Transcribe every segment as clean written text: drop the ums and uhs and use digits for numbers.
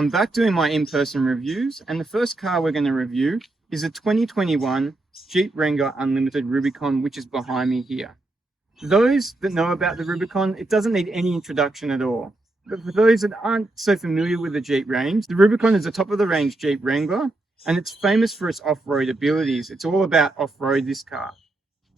I'm back doing my in-person reviews, and the first car we're going to review is a 2021 Jeep Wrangler Unlimited Rubicon, which is behind me here. For those that know about the Rubicon, it doesn't need any introduction at all. But for those that aren't so familiar with the Jeep range, the Rubicon is a top-of-the-range Jeep Wrangler, and it's famous for its off-road abilities. It's all about off-road, this car.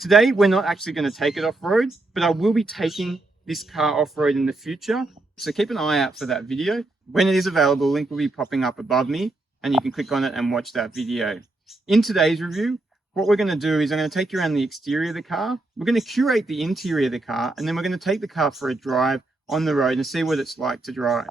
Today, we're not actually going to take it off-road, but I will be taking this car off-road in the future. So keep an eye out for that video. When it is available, a link will be popping up above me, and you can click on it and watch that video. In today's review, what we're going to do is I'm going to take you around the exterior of the car. We're going to curate the interior of the car, and then we're going to take the car for a drive on the road and see what it's like to drive.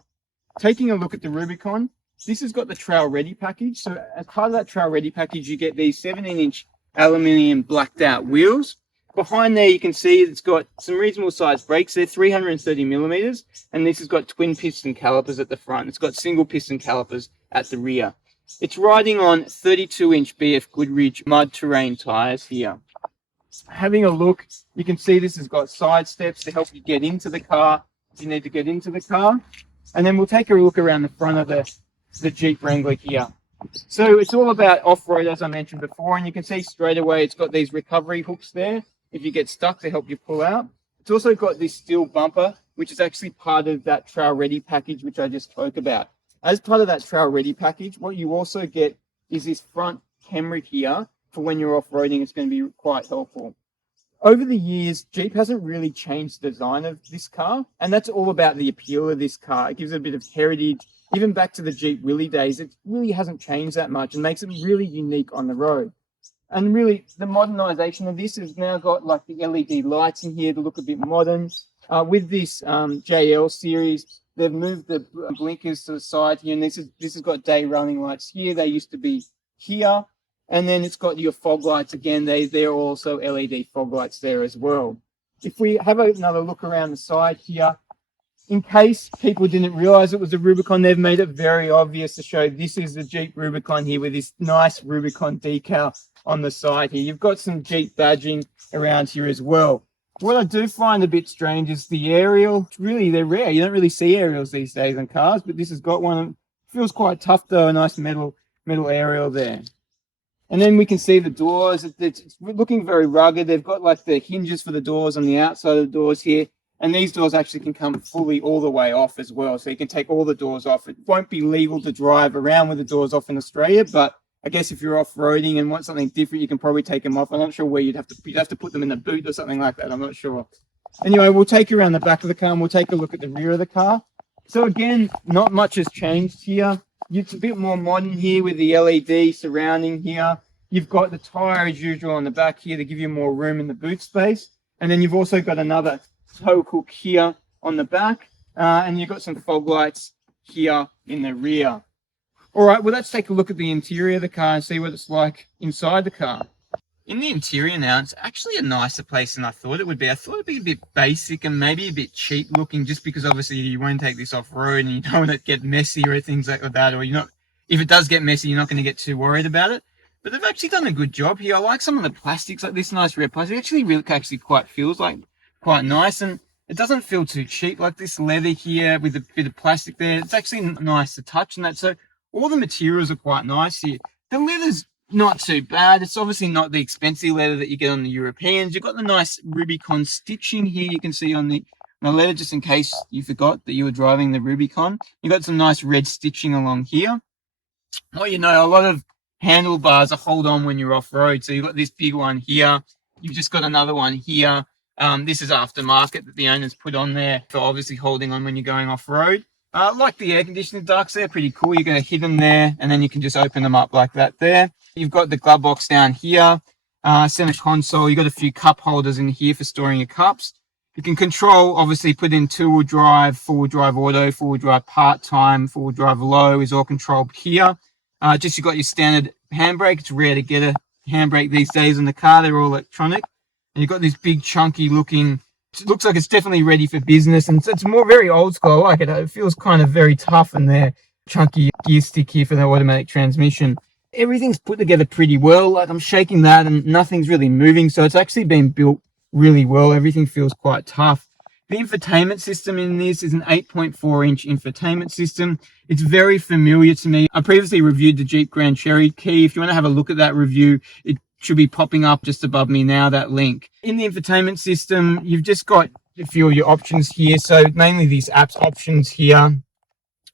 Taking a look at the Rubicon, this has got the Trail Ready package. So as part of that Trail Ready package, you get these 17-inch aluminium blacked out wheels. Behind there, you can see it's got some reasonable sized brakes. They're 330 millimeters, and this has got twin piston calipers at the front. It's got single piston calipers at the rear. It's riding on 32-inch BF Goodrich mud terrain tires here. Having a look, you can see this has got side steps to help you get into the car if you need to get into the car. And then we'll take a look around the front of the Jeep Wrangler here. So it's all about off-road, as I mentioned before, and you can see straight away it's got these recovery hooks there if you get stuck to help you pull out. It's also got this steel bumper, which is actually part of that Trail Ready package, which I just spoke about. As part of that Trail Ready package, what you also get is this front camera here for when you're off-roading. It's going to be quite helpful. Over the years, Jeep hasn't really changed the design of this car, and that's all about the appeal of this car. It gives it a bit of heritage. Even back to the Jeep Willy days, it really hasn't changed that much and makes it really unique on the road. And really, the modernization of this has now got like the LED lights in here to look a bit modern. With this JL series, they've moved the blinkers to the side here, and this has got day running lights here. They used to be here. And then it's got your fog lights again. They're also LED fog lights there as well. If we have another look around the side here, in case people didn't realize it was a Rubicon, they've made it very obvious to show this is the Jeep Rubicon here with this nice Rubicon decal on the side here. You've got some Jeep badging around here as well. What I do find a bit strange is the aerial. Really, they're rare. You don't really see aerials these days in cars, but this has got one. It feels quite tough though, a nice metal aerial there. And then we can see the doors. It's looking very rugged. They've got like the hinges for the doors on the outside of the doors here. And these doors actually can come fully all the way off as well. So you can take all the doors off. It won't be legal to drive around with the doors off in Australia, but I guess if you're off-roading and want something different, you can probably take them off. I'm not sure where you'd have to put them in the boot or something like that. I'm not sure. Anyway, we'll take you around the back of the car and we'll take a look at the rear of the car. So again, not much has changed here. It's a bit more modern here with the LED surrounding here. You've got the tyre as usual on the back here to give you more room in the boot space. And then you've also got another tow hook here on the back. And you've got some fog lights here in the rear. All right, well, let's take a look at the interior of the car and see what it's like inside the car. In the interior now, it's actually a nicer place than I thought it would be. I thought it'd be a bit basic and maybe a bit cheap looking, just because obviously you won't take this off-road and you don't want it to get messy or things like that. Or if it does get messy, you're not going to get too worried about it. But they've actually done a good job here. I like some of the plastics, like this nice red plastic. It actually quite feels like quite nice, and it doesn't feel too cheap. Like this leather here with a bit of plastic there, it's actually nice to touch and that. So all the materials are quite nice here. The leather's not too bad. It's obviously not the expensive leather that you get on the Europeans. You've got the nice Rubicon stitching here. You can see on the leather, just in case you forgot that you were driving the Rubicon. You've got some nice red stitching along here. Well, you know, a lot of handlebars are hold on when you're off-road. So you've got this big one here. You've just got another one here. This is aftermarket that the owners put on there for obviously holding on when you're going off-road. Like the air conditioning ducts, they're pretty cool. You're going to hit them there, and then you can just open them up like that there. You've got the glove box down here, center console. You've got a few cup holders in here for storing your cups. You can control, obviously, put in two-wheel drive, four-wheel drive auto, four-wheel drive part-time, four-wheel drive low is all controlled here. Just you've got your standard handbrake. It's rare to get a handbrake these days in the car. They're all electronic. And you've got this big chunky looking, it looks like it's definitely ready for business. And it's more very old school. I like it. It feels kind of very tough in there. Chunky gear stick here for the automatic transmission. Everything's put together pretty well. Like I'm shaking that and nothing's really moving. So it's actually been built really well. Everything feels quite tough. The infotainment system in this is an 8.4-inch infotainment system. It's very familiar to me. I previously reviewed the Jeep Grand Cherokee. If you want to have a look at that review, it should be popping up just above me now, that link. In the infotainment system, you've just got a few of your options here. So mainly these apps options here,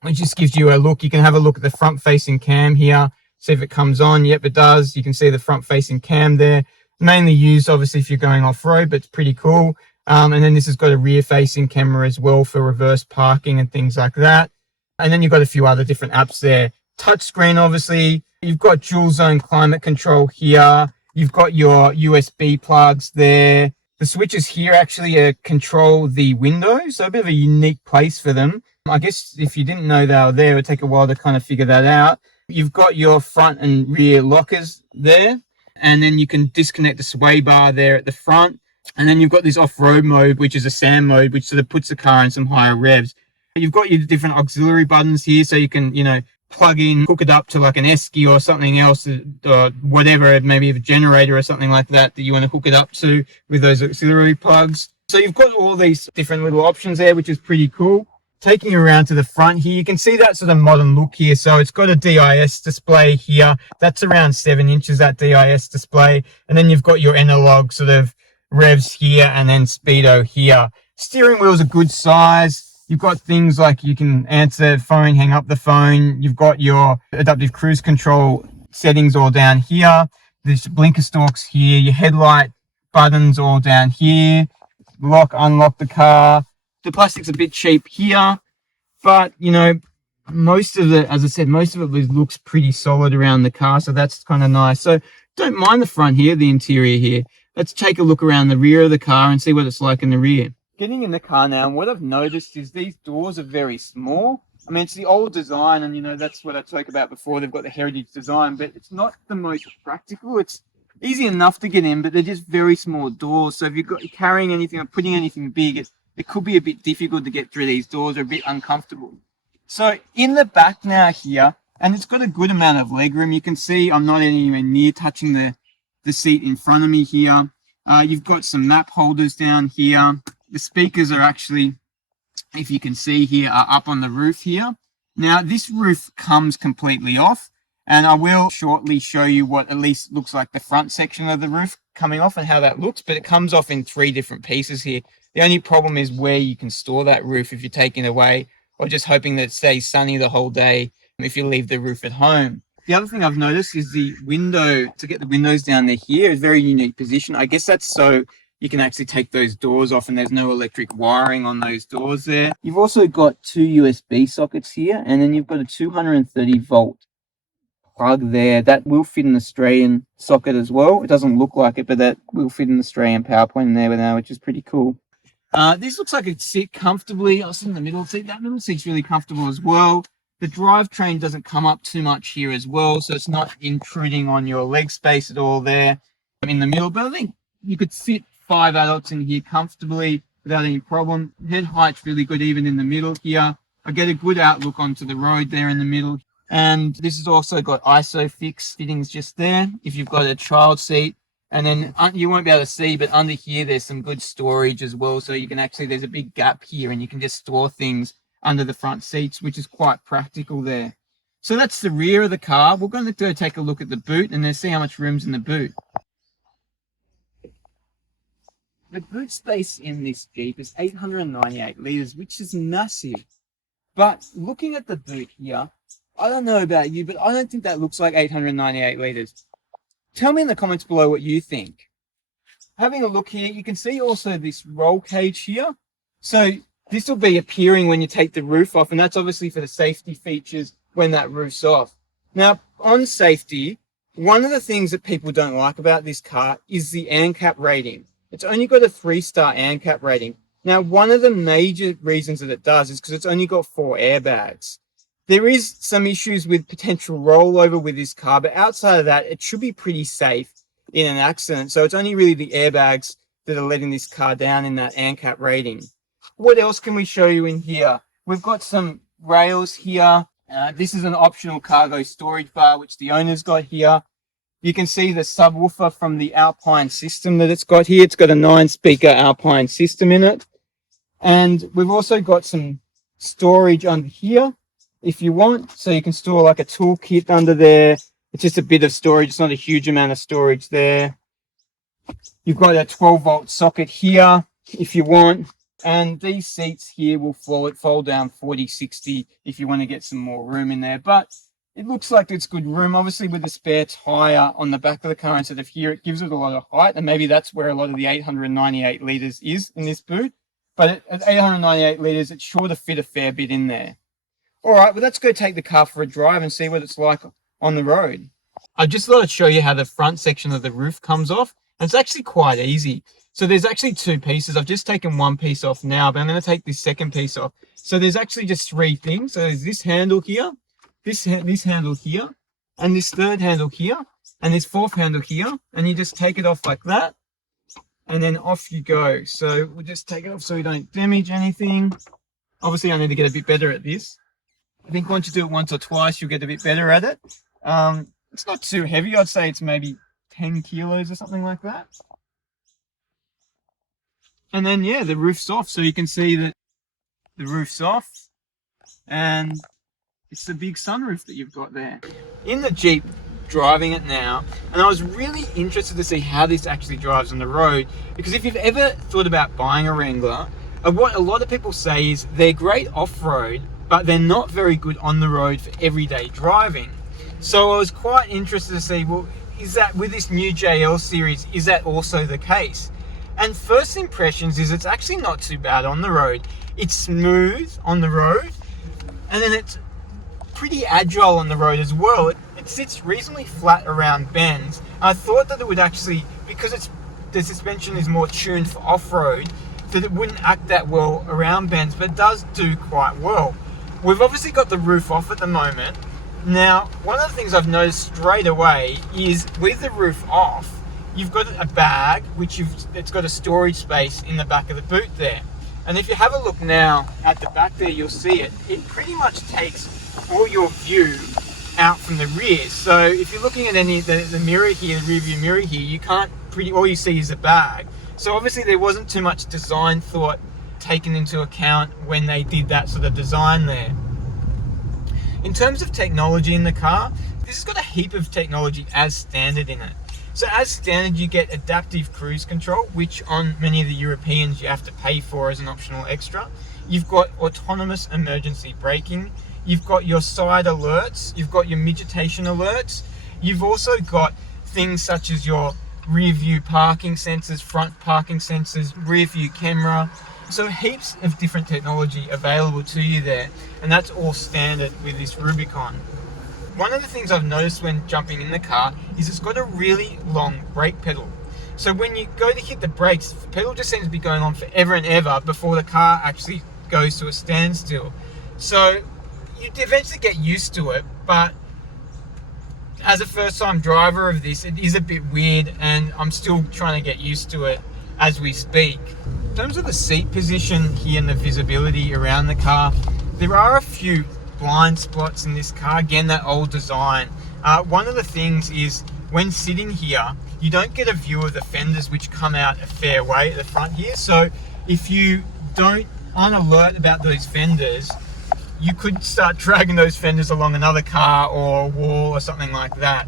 which just gives you a look. You can have a look at the front-facing cam here, see if it comes on. Yep, it does. You can see the front-facing cam there. Mainly used, obviously, if you're going off-road, but it's pretty cool. And then this has got a rear-facing camera as well for reverse parking and things like that. And then you've got a few other different apps there. Touchscreen, obviously. You've got dual zone climate control here. You've got your USB plugs there. The switches here actually control the windows, so a bit of a unique place for them. I guess if you didn't know they were there, it would take a while to kind of figure that out. You've got your front and rear lockers there, and then you can disconnect the sway bar there at the front. And then you've got this off-road mode, which is a SAM mode, which sort of puts the car in some higher revs. You've got your different auxiliary buttons here, so you can, plug in, hook it up to like an Esky or something else, or whatever, maybe a generator or something like that you want to hook it up to with those auxiliary plugs. So you've got all these different little options there, which is pretty cool. Taking you around to the front here, you can see that sort of modern look here. So it's got a DIS display here. That's around 7 inches, that DIS display. And then you've got your analog sort of revs here and then speedo here. Steering wheel's a good size. You've got things like you can answer the phone, hang up the phone. You've got your adaptive cruise control settings all down here. There's blinker stalks here, your headlight buttons all down here. Lock, unlock the car. The plastic's a bit cheap here, but most of it, as I said, most of it looks pretty solid around the car, so that's kind of nice. So don't mind the front here, the interior here. Let's take a look around the rear of the car and see what it's like in the rear. Getting in the car now, and what I've noticed is these doors are very small. I mean, it's the old design, and that's what I spoke about before. They've got the heritage design, but it's not the most practical. It's easy enough to get in, but they're just very small doors. So if you're carrying anything or putting anything big, it could be a bit difficult to get through these doors, or a bit uncomfortable. So in the back now here, and it's got a good amount of legroom. You can see I'm not anywhere near touching the seat in front of me here. You've got some map holders down here. The speakers are actually, if you can see here, are up on the roof here. Now, this roof comes completely off, and I will shortly show you what at least looks like the front section of the roof coming off and how that looks, but it comes off in 3 different pieces here. The only problem is where you can store that roof if you're taking it away, or just hoping that it stays sunny the whole day if you leave the roof at home. The other thing I've noticed is the window, to get the windows down there here, is a very unique position. I guess that's so you can actually take those doors off and there's no electric wiring on those doors there. You've also got 2 USB sockets here, and then you've got a 230 volt plug there. That will fit an Australian socket as well. It doesn't look like it, but that will fit an Australian power point in there now, which is pretty cool. This looks like it'd sit comfortably. I'll sit in the middle seat. That middle seat's really comfortable as well. The drivetrain doesn't come up too much here as well, so it's not intruding on your leg space at all there in the middle. But I think you could sit 5 adults in here comfortably without any problem. Head height's really good even in the middle here. I get a good outlook onto the road there in the middle. And this has also got ISOFIX fittings just there if you've got a child seat. And then you won't be able to see, but under here there's some good storage as well. So you can actually, there's a big gap here and you can just store things under the front seats, which is quite practical there. So that's the rear of the car. We're going to go take a look at the boot and then see how much room's in the boot. The boot space in this Jeep is 898 litres, which is massive. But looking at the boot here, I don't know about you, but I don't think that looks like 898 litres. Tell me in the comments below what you think. Having a look here, you can see also this roll cage here. So this will be appearing when you take the roof off, and that's obviously for the safety features when that roof's off. Now, on safety, one of the things that people don't like about this car is the ANCAP rating. It's only got a 3-star ANCAP rating. Now, one of the major reasons that it does is because it's only got 4 airbags. There is some issues with potential rollover with this car, but outside of that, it should be pretty safe in an accident. So it's only really the airbags that are letting this car down in that ANCAP rating. What else can we show you in here? We've got some rails here. This is an optional cargo storage bar, which the owner's got here. You can see the subwoofer from the Alpine system that it's got here. It's got a 9-speaker Alpine system in it. And we've also got some storage under here if you want. So you can store like a toolkit under there. It's just a bit of storage. It's not a huge amount of storage there. You've got a 12-volt socket here if you want. And these seats here will fold down 40-60 if you want to get some more room in there. But it looks like it's good room. Obviously, with the spare tire on the back of the car instead of here, it gives it a lot of height. And maybe that's where a lot of the 898 litres is in this boot. But at 898 litres, it's sure to fit a fair bit in there. All right, well, let's go take the car for a drive and see what it's like on the road. I just thought I'd show you how the front section of the roof comes off. And it's actually quite easy. So there's actually two pieces. I've just taken one piece off now, but I'm going to take this second piece off. So there's actually just three things. So there's this handle here, this handle here, and this third handle here, and this fourth handle here. And you just take it off like that, and then off you go. So we'll just take it off so we don't damage anything. Obviously, I need to get a bit better at this. I think once you do it once or twice, you'll get a bit better at it. It's not too heavy. I'd say it's maybe 10 kilos or something like that. And then, yeah, the roof's off. So you can see that the roof's off. And it's the big sunroof that you've got there. In the Jeep, driving it now, and I was really interested to see how this actually drives on the road. Because if you've ever thought about buying a Wrangler, what a lot of people say is they're great off-road, but they're not very good on the road for everyday driving. So I was quite interested to see, well, is that with this new JL series, is that also the case? And first impressions is it's actually not too bad on the road. It's smooth on the road, and then it's pretty agile on the road as well. It sits reasonably flat around bends. I thought that it would actually, because the suspension is more tuned for off-road, that it wouldn't act that well around bends, but it does do quite well. We've obviously got the roof off at the moment. Now, one of the things I've noticed straight away is with the roof off, you've got a bag, it's got a storage space in the back of the boot there. And if you have a look now at the back there, you'll see it. It pretty much takes all your view out from the rear. So if you're looking at the mirror here, the rear view mirror here, you can't all you see is a bag. So obviously there wasn't too much design thought taken into account when they did that sort of design there. In terms of technology in the car, this has got a heap of technology as standard in it. So as standard, you get adaptive cruise control, which on many of the Europeans you have to pay for as an optional extra. You've got autonomous emergency braking. You've got your side alerts. You've got your midgetation alerts. You've also got things such as your rear view parking sensors, front parking sensors, rear view camera. So heaps of different technology available to you there. And that's all standard with this Rubicon. One of the things I've noticed when jumping in the car is it's got a really long brake pedal. So when you go to hit the brakes, the pedal just seems to be going on forever and ever before the car actually goes to a standstill. So you eventually get used to it, but as a first-time driver of this, it is a bit weird, and I'm still trying to get used to it as we speak. In terms of the seat position here and the visibility around the car, there are a few blind spots in this car. Again, that old design. One of the things is when sitting here, you don't get a view of the fenders, which come out a fair way at the front here. So if you aren't alert about those fenders, you could start dragging those fenders along another car or a wall or something like that.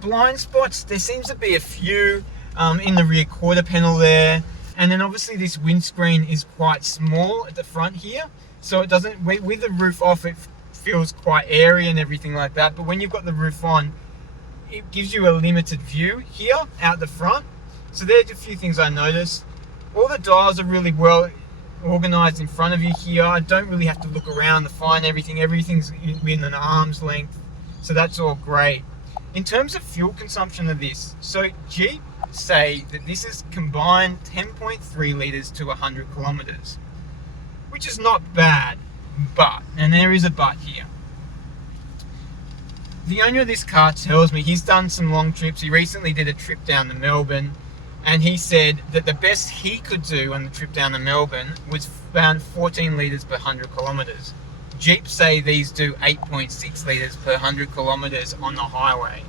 Blind spots, there seems to be a few in the rear quarter panel there. And then obviously this windscreen is quite small at the front here. So it doesn't, with the roof off, it feels quite airy and everything like that. But when you've got the roof on, it gives you a limited view here out the front. So there's a few things I noticed. All the dials are really well organized in front of you here. I don't really have to look around to find everything. Everything's within an arm's length. So that's all great. In terms of fuel consumption of this, so Jeep say that this is combined 10.3 litres to 100 kilometres, which is not bad, but, and there is a but here. The owner of this car tells me he's done some long trips. He recently did a trip down to Melbourne, and he said that the best he could do on the trip down to Melbourne was around 14 litres per 100 kilometres. Jeep say these do 8.6 litres per 100 kilometres on the highway.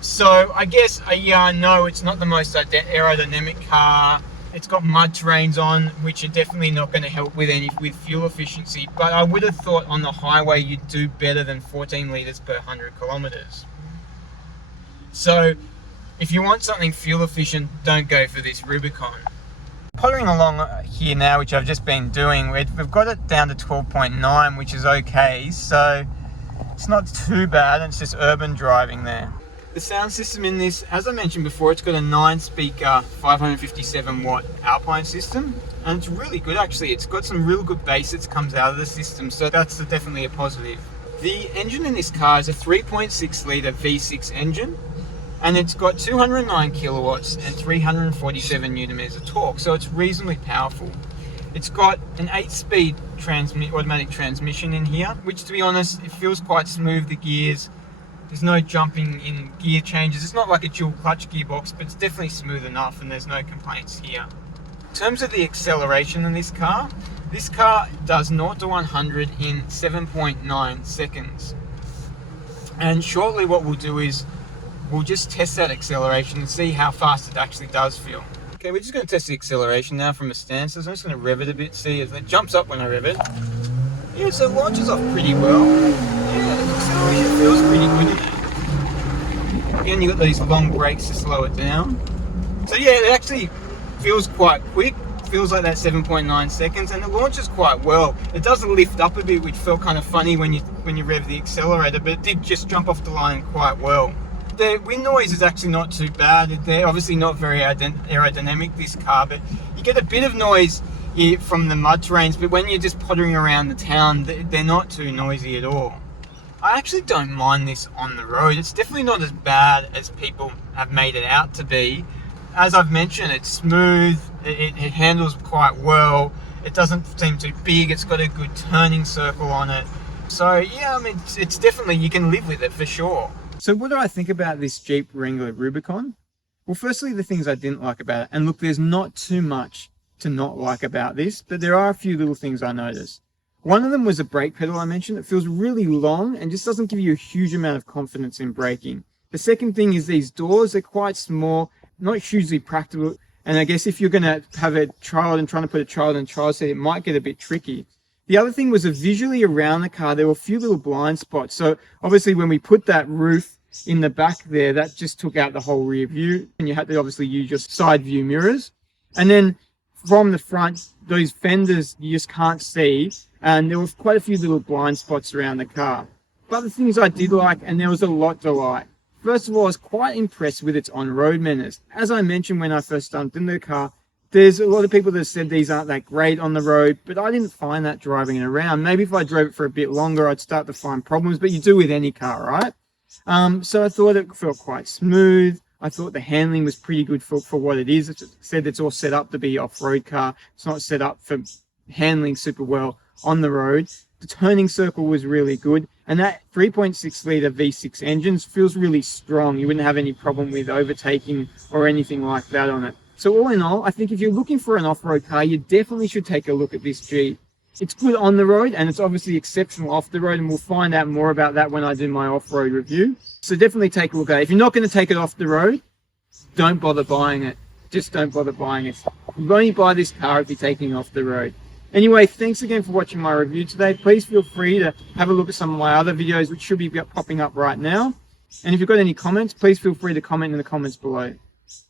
So I guess, yeah, I know it's not the most aerodynamic car, It's got mud terrains on, which are definitely not going to help with fuel efficiency. But I would have thought on the highway you'd do better than 14 litres per 100 kilometres. So if you want something fuel efficient, don't go for this Rubicon. Pottering along here now, which I've just been doing, we've got it down to 12.9, which is okay. So it's not too bad. It's just urban driving there. The sound system in this, as I mentioned before, it's got a 9-speaker, 557-watt Alpine system, and it's really good actually. It's got some real good bass that comes out of the system, so that's definitely a positive. The engine in this car is a 3.6-litre V6 engine, and it's got 209 kilowatts and 347 newton-meters of torque, so it's reasonably powerful. It's got an 8-speed automatic transmission in here, which, to be honest, it feels quite smooth, the gears. There's no jumping in gear changes. It's not like a dual clutch gearbox, but it's definitely smooth enough and there's no complaints here. In terms of the acceleration in this car does 0 to 100 in 7.9 seconds. And shortly what we'll do is we'll just test that acceleration and see how fast it actually does feel. Okay, we're just going to test the acceleration now from a stance. So I'm just going to rev it a bit, see if it jumps up when I rev it. Yeah, so it launches off pretty well. Yeah, the acceleration feels pretty good in it. Again, you've got these long brakes to slow it down. So yeah, it actually feels quite quick. Feels like that 7.9 seconds, and it launches quite well. It does lift up a bit, which felt kind of funny when you rev the accelerator, but it did just jump off the line quite well. The wind noise is actually not too bad. They're obviously not very aerodynamic, this car, but you get a bit of noise from the mud terrains, but when you're just pottering around the town, they're not too noisy at all. I actually don't mind this on the road. It's definitely not as bad as people have made it out to be. As I've mentioned, it's smooth, it handles quite well, it doesn't seem too big, it's got a good turning circle on it. So yeah, I mean, it's definitely, you can live with it for sure. So what do I think about this Jeep Wrangler Rubicon? Well, firstly, the things I didn't like about it, and look, there's not too much to not like about this, but there are a few little things I noticed. One of them was the brake pedal I mentioned. It feels really long and just doesn't give you a huge amount of confidence in braking. The second thing is these doors, they're quite small, not hugely practical, and I guess if you're going to have a child and trying to put a child in a child seat, it might get a bit tricky. The other thing was that visually around the car, there were a few little blind spots. So obviously when we put that roof in the back there, that just took out the whole rear view, and you had to obviously use your side view mirrors. And then from the front, those fenders you just can't see, and there were quite a few little blind spots around the car. But the things I did like, and there was a lot to like. First of all, I was quite impressed with its on-road manners. As I mentioned when I first jumped into the car, there's a lot of people that said these aren't that great on the road, but I didn't find that driving it around. Maybe if I drove it for a bit longer, I'd start to find problems, but you do with any car, right? So I thought it felt quite smooth. I thought the handling was pretty good for what it is. It said it's all set up to be an off-road car. It's not set up for handling super well on the road. The turning circle was really good. And that 3.6-litre V6 engine feels really strong. You wouldn't have any problem with overtaking or anything like that on it. So all in all, I think if you're looking for an off-road car, you definitely should take a look at this Jeep. It's good on the road, and it's obviously exceptional off the road, and we'll find out more about that when I do my off-road review. So definitely take a look at it. If you're not going to take it off the road, don't bother buying it. Just don't bother buying it. You only buy this car if you're taking it off the road. Anyway, thanks again for watching my review today. Please feel free to have a look at some of my other videos, which should be popping up right now. And if you've got any comments, please feel free to comment in the comments below.